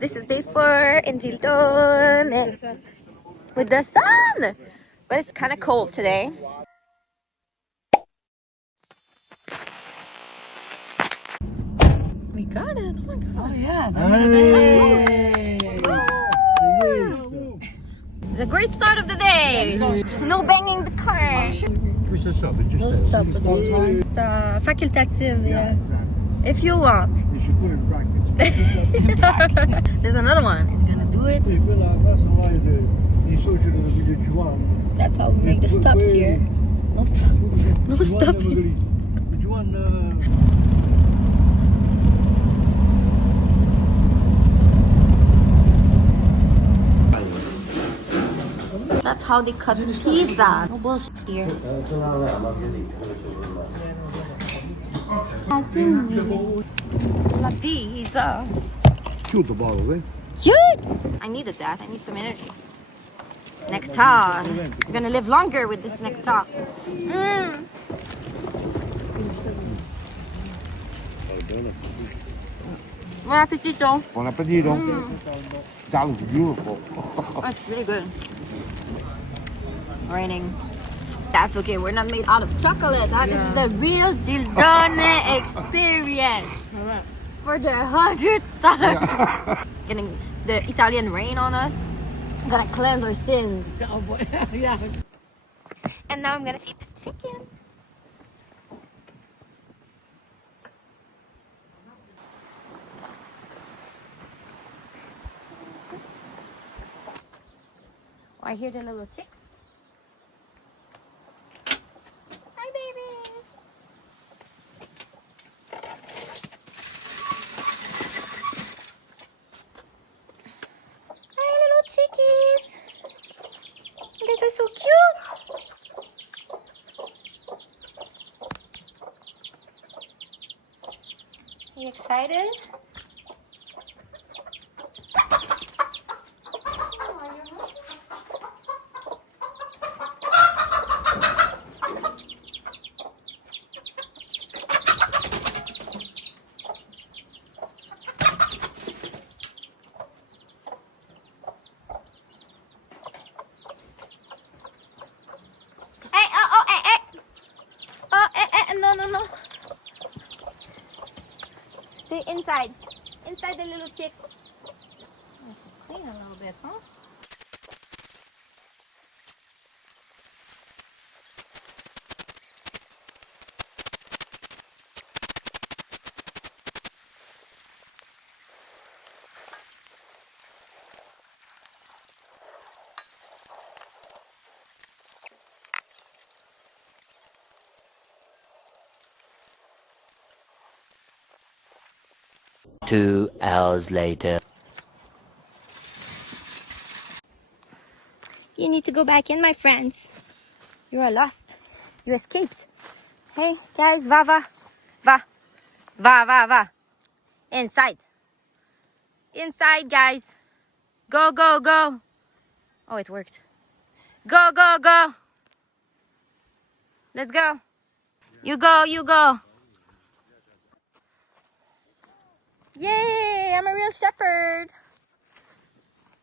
This is day 4 in Gildone with the sun, but it's kind of cold today. We got it! Oh my gosh! Oh yeah! It's a great start of the day. No banging the car. No stop. It's facultative, yeah. If you want. You should put it in brackets. There's another one. He's gonna do it. That's how we make the stops here. No stop. No stopping. That's how they cut pizza. No bullshit here. La pizza. Cute the bottles, eh? Cute! I needed that. I need some energy. Nectar. I'm gonna live longer with this nectar. Buon appetito. Buon appetito. That looks beautiful. That's really good. Raining. That's okay. We're not made out of chocolate. Huh? This is the real Gildone experience. For the 100th time. Getting the Italian rain on us. I'm gonna cleanse our sins. Oh boy! Yeah. And now I'm gonna feed the chicken. I hear the little chicks. Hi, babies. Hi, little chickies. You guys are so cute. Are you excited? No. Stay inside. Inside the little chicks. Let's clean a little bit, huh? Two hours later. You need to go back in, my friends. You are lost. You escaped. Hey, guys, va. Inside. Inside, guys. Go. Oh, it worked. Go. Let's go. You go. Yay, I'm a real shepherd.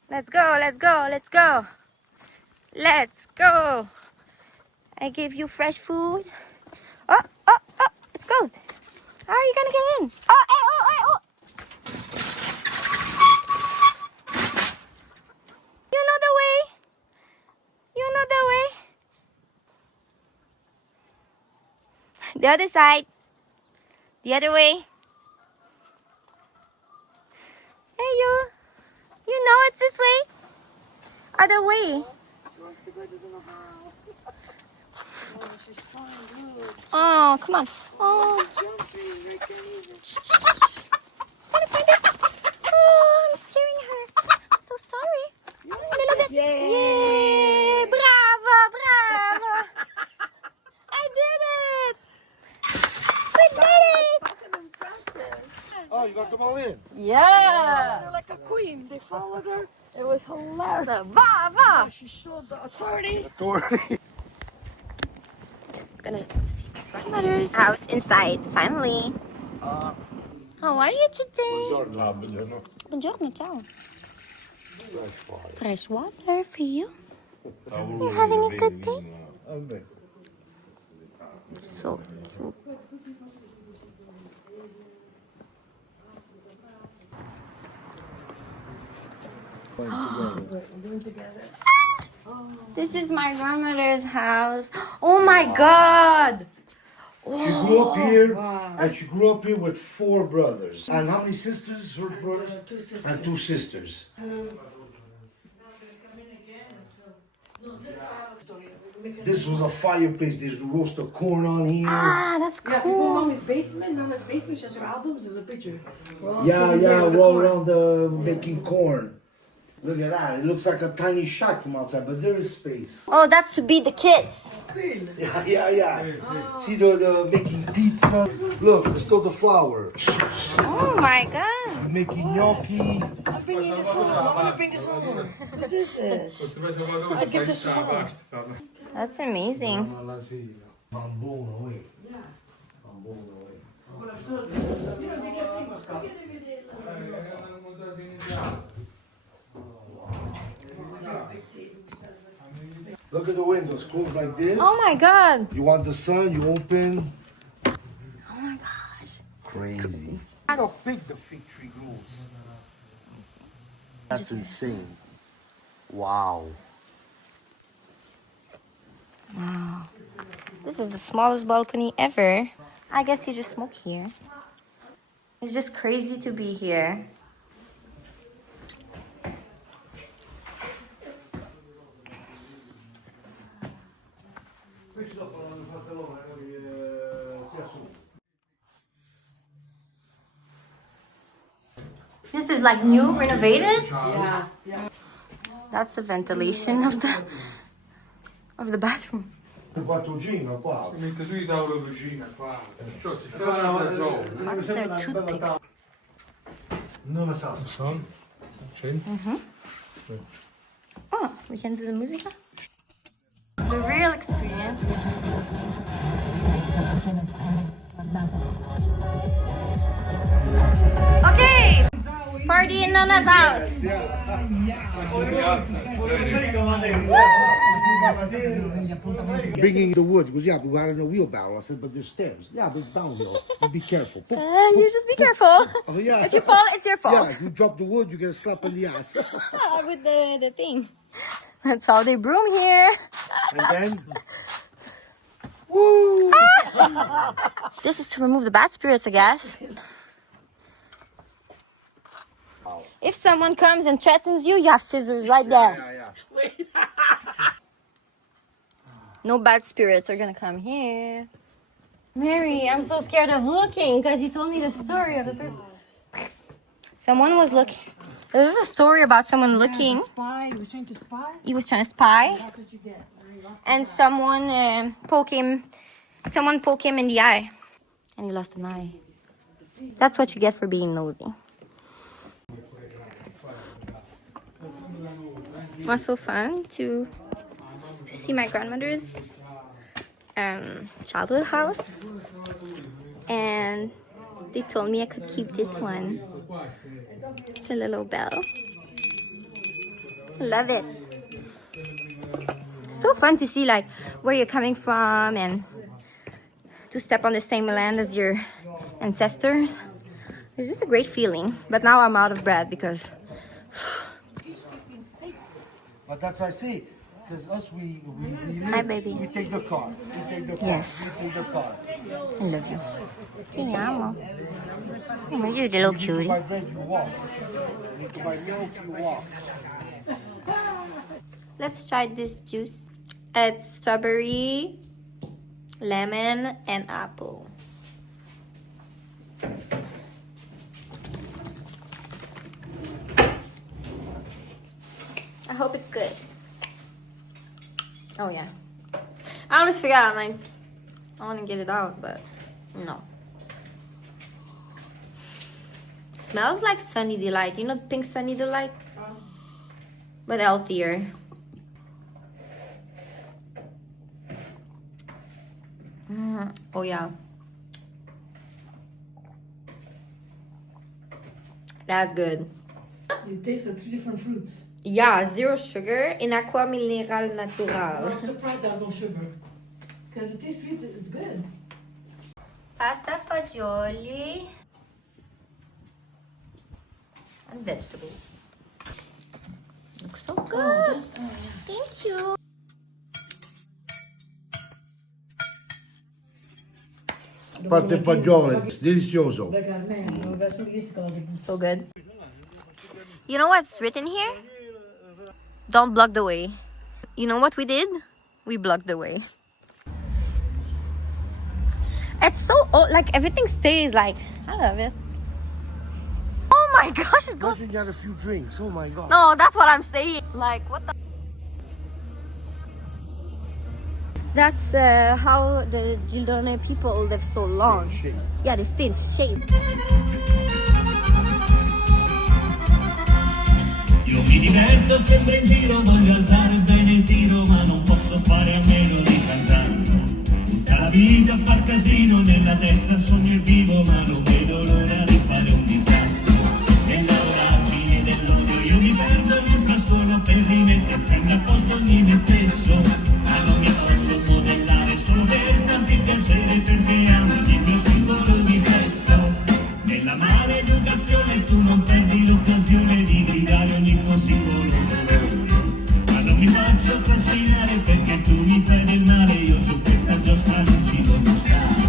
Let's go. I give you fresh food. Oh, it's closed. How are you gonna get in? Oh. You know the way. The other side. The other way. Hey, you know it's this way. Other way. Oh, come on. Oh. Shh. Gotta find it. Oh, I'm scaring her. I'm so sorry. A little bit. Yay! Bravo. I did it. We did it. Oh, you got them all in? Yeah. They're like a queen. They followed her. It was hilarious. Va. She showed the authority. Gonna see my grandmother's house inside, finally. How are you today? Buongiorno. Buongiorno. Buongiorno, ciao. Fresh water. Fresh water for you. You're having a good day? Vabbè. So cute. This is my grandmother's house. Oh my god! She grew up here, and she grew up here with 4 brothers. And how many sisters? Her brothers? 2 sisters. And 2 sisters. This was a fireplace. There's roast of corn on here. Ah, that's Yeah, if you go cool. mommy's basement, Nana's basement, she has her albums, there's a picture. We're all Yeah, sitting there yeah, with the we're all corn. around the making corn. Look at that. It looks like a tiny shack from outside, but there is space. Oh, that's to be the kids. Cool. Yeah. See the making pizza. Look, there's still the flour. Oh my god. Making gnocchi. I'm bringing this home. I'm gonna bring this home. What is this? I give this to mom. That's amazing. Bambino, wait. Bambino, wait. Look at the windows, closed like this. Oh my god. You want the sun, you open. Oh my gosh. Crazy. Look how big the fig tree grows. That's insane. Wow. Wow. This is the smallest balcony ever. I guess you just smoke here. It's just crazy to be here. This is like new, renovated. Yeah. That's the ventilation of the bathroom. Il quattrocino qua. Si mette su i tavolo cucina qua. Cioè, si fa la zona. Why is there toothpicks? Non lo so. Son? Accenti? Oh, we can do the musica? The real experience. Okay! Party in Nana's house. Bringing the wood, because yeah, we are in a wheelbarrow. I said, but there's stairs. Yeah, but it's downhill. You be careful. You just be careful. Oh, yeah. If you fall, it's your Yeah, fault. if you drop the wood, you get a slap in the ass. With the thing. That's how they broom here. And then, woo! This is to remove the bad spirits, I guess. If someone comes and threatens you, you have scissors right there. Yeah. No bad spirits are gonna come here. Mary, I'm so scared of looking because you told me the story of the person. Someone was looking. There's a story about someone looking. Spy. He was trying to spy. He was trying to spy, That's what you get. and someone poke him. Someone poke him in the eye, and he lost an eye. That's what you get for being nosy. It was so fun to see my grandmother's childhood house, and they told me I could keep this one. It's a little bell. Love it. So fun to see like where you're coming from and to step on the same land as your ancestors. It's just a great feeling. But now I'm out of breath because But that's what I say. Because us, we live, Hi, baby. we take the car. We take the car. Yes. We take the car. I love you. Ti amo. Oh, you're a little You cutie. buy bread, you walk. You buy milk, you walk. Let's try this juice. It's strawberry, lemon, and apple. I hope it's good. Oh yeah. I always forget. I'm like, I want to get it out, but no. Smells like Sunny Delight. You know pink Sunny Delight? But healthier. Oh yeah. That's good. You taste the 2 different fruits. Yeah, 0 sugar in aqua mineral natural. I'm surprised there's no sugar. Because it tastes sweet, it's good. Pasta fagioli and vegetables. Looks so good. Thank you. Parte fagioli, delicioso. So good. You know what's written here? Don't block the way. You know what we did? We blocked the way. It's so old, like everything stays like, I love it. Oh my gosh, it goes. Nothing got a few drinks. Oh my god. No, that's what I'm saying. Like, what the? That's how the gildone people live so long. Yeah, they stay in shape. Io mi diverto sempre in giro, voglio alzare bene il tiro, ma non posso fare a meno di cantando. Tutta la vita a far casino, nella testa sogno il vivo, ma non vedo l'ora di fare un disastro. Nella voragine dell'odio io mi perdo, mi frastorno per rimettere sempre a posto ogni me stesso. Ma non mi posso modellare solo per tanti piacere, perché amo ogni mio singolo difetto. Nella maleducazione tu non perdi l'occasione di gridare ogni tuo singolo dolore. Ma non mi faccio trascinare perché tu mi fai del male, io su questa giostra non ci voglio stare.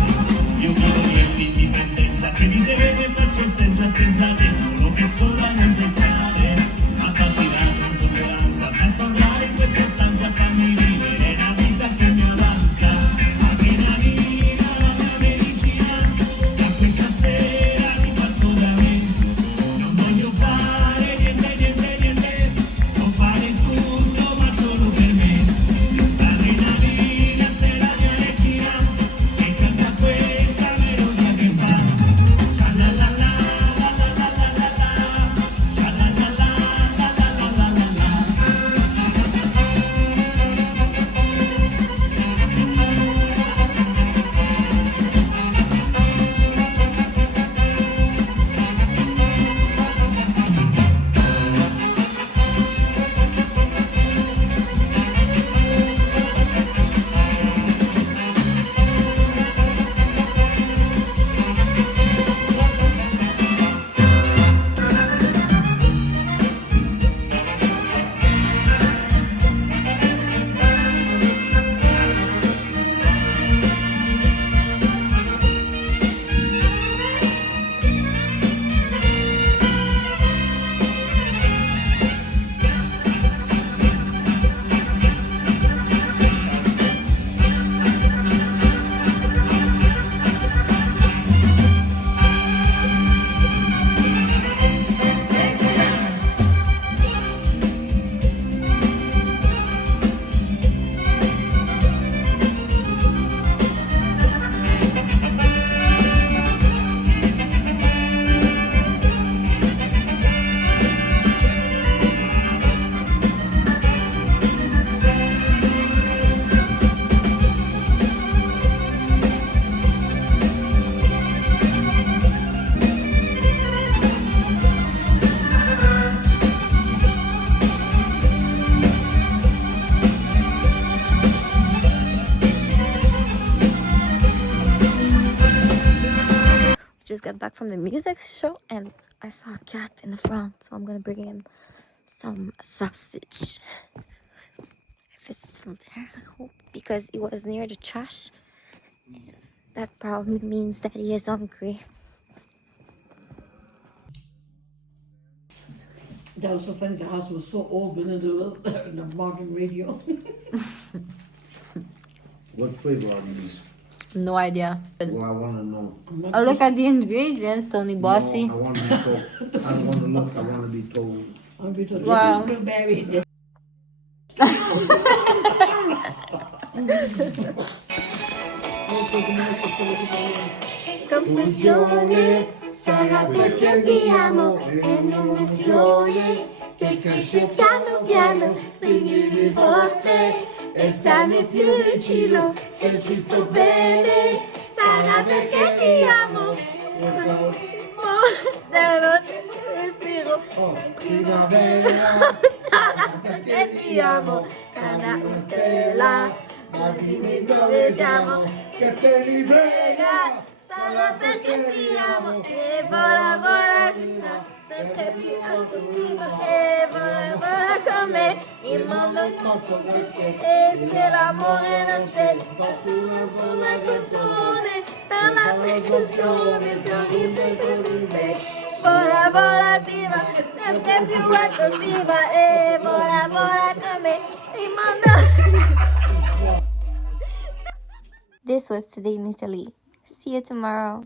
Io vivo niente indipendenza, che di te ne faccio senza te, solo che sola non sei stare. Ma capirare intolleranza, basta urlare in questa stanza, fammi vivere la vita che mi avanza. Adrenalina, la mia medicina, da questa sera mi parto da me. Non voglio fare niente, non fare tutto ma solo per me. L'adrenalina sei la mia regina, e canta questa melodia che fa. Sha la la la la la la la la la, sha la la la la la la la la la. Just got back from the music show and I saw a cat in the front, so I'm gonna bring him some sausage. If it's still there, I hope, because it was near the trash. That probably means that he is hungry. That was so funny. The house was so old when it was in the modern radio. What flavor are these? No idea. Well, I want to know. Oh, look at the ingredients, Tony Bossy. No, I want to be told. I don't want to look. I want to be told. I'll be told, Wow. this is blueberry. This Confusione sarà perché ti amo e l'emozione che cresce piano piano, stringimi forte e stammi più vicino, se ci sto bene sarà perché ti amo. primavera, sarà perché ti amo, cada una stella, ma dimmi dove siamo, che te li frega, sarà perché ti amo, e vola, vola, si sa, sempre più alto si va, e vola, vola con me, il mondo è tutto perché, e se l'amore non c'è, basta una sola canzone, per la precisione, fiorite per te. Vola, vola, si va, sempre più alto si va, e vola, vola con me, il mondo. This was Today in Italy. See you tomorrow.